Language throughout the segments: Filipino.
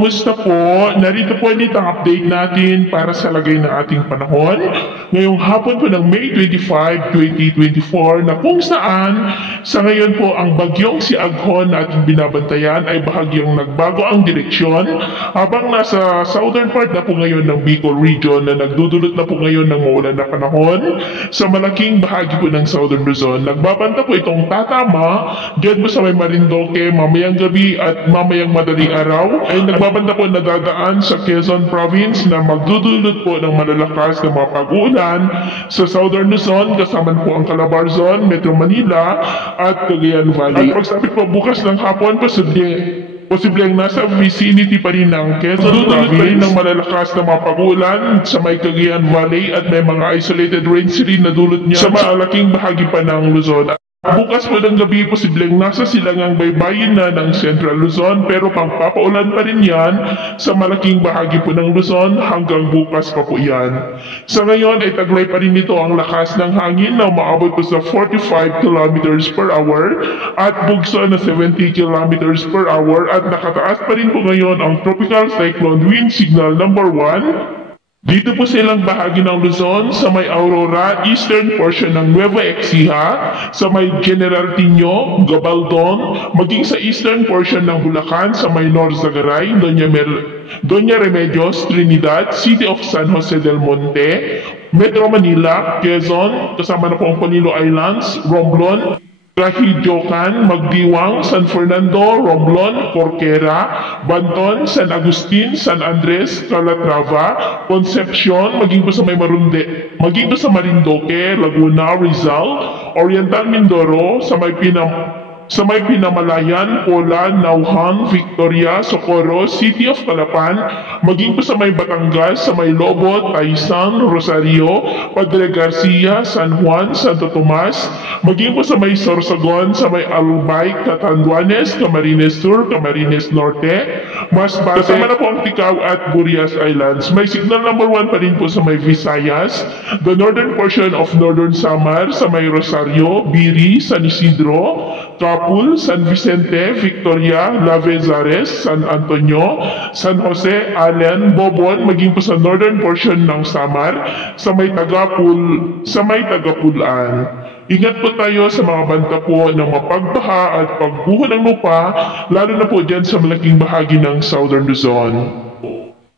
kumusta po? Narito po ulit ang update natin para sa lagay ng ating panahon. Ngayong hapon po ng May 25, 2024 na kung saan sa ngayon po ang bagyong si Aghon na ating binabantayan ay bahagyang nagbago ang direksyon habang nasa southern part na po ngayon ng Bicol region na nagdudulot na po ngayon ng maulan na panahon sa malaking bahagi po ng Southern Luzon. Nagbabanta po itong tatama dyan po sa may Marindoque mamayang gabi at mamayang madaling araw ay nagbabanta po na dadaan sa Quezon Province na magdudulot po ng malalakas na mga pag-uulan sa Southern Luzon kasama po ang Calabarzon, Metro Manila at Cagayan Valley. At pagsapit po bukas ng hapon, posibleng nasa vicinity pa rin ng Quezon Province pa rin ng malalakas na mga pag-uulan sa may Cagayan Valley at may mga isolated rains rin na dulot niya sa malaking bahagi pa ng Luzon. Bukas po ng gabi, posibleng nasa silangang baybayin na ng Central Luzon pero pangpapaulan pa rin yan sa malaking bahagi po ng Luzon hanggang bukas pa po yan. Sa ngayon ay taglay pa rin ito ang lakas ng hangin na umaabot po sa 45 km per hour at bugso na 70 km per hour at nakataas pa rin po ngayon ang Tropical Cyclone Wind Signal number 1. Dito po sa ilang bahagi ng Luzon, sa may Aurora, eastern portion ng Nueva Ecija, sa may General Tino, Gabaldon, maging sa eastern portion ng Bulacan, sa may North Zagaray, Doña Remedios, Trinidad, City of San Jose del Monte, Metro Manila, Quezon, kasama na po ang Panilo Islands, Romblon, Trahijocan, Magdiwang, San Fernando, Romblon, Corquera, Banton, San Agustin, San Andres, Calatrava, Concepcion, maging po sa Marindoque, Laguna, Rizal, Oriental Mindoro, sa may Pinamalayan, Pola, Nauhang, Victoria, Socorro, City of Calapan, maging po sa may Batangas, sa may Lobo, Taysan, Rosario, Padre Garcia, San Juan, Santo Tomas, maging po sa may Sorsogon, sa may Albay, Catanduanes, Camarines Sur, Camarines Norte, Masbate, kasama na po ang Ticao at Burias Islands. May signal number 1 pa rin po sa may Visayas, the northern portion of Northern Samar, sa may Rosario, Biri, San Isidro, Capul, San Vicente, Victoria, Lavezares, San Antonio, San Jose, Allen, Bobon, maging po sa northern portion ng Samar, sa may Tagapulan. Ingat po tayo sa mga banta po ng mapagbaha at pagbuho ng lupa, lalo na po dyan sa malaking bahagi ng Southern Luzon.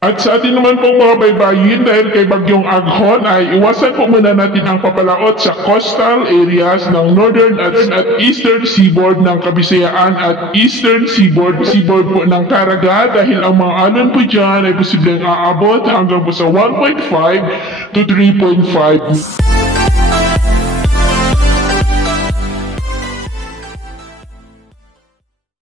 At sa atin naman pong mga baybayin dahil kay Bagyong Aghon ay iwasan po muna natin ang papalaot sa coastal areas ng northern at eastern seaboard ng Kabisayaan at eastern seaboard po ng Caraga dahil ang mga alon po dyan ay posibleng aabot hanggang po sa 1.5 to 3.5.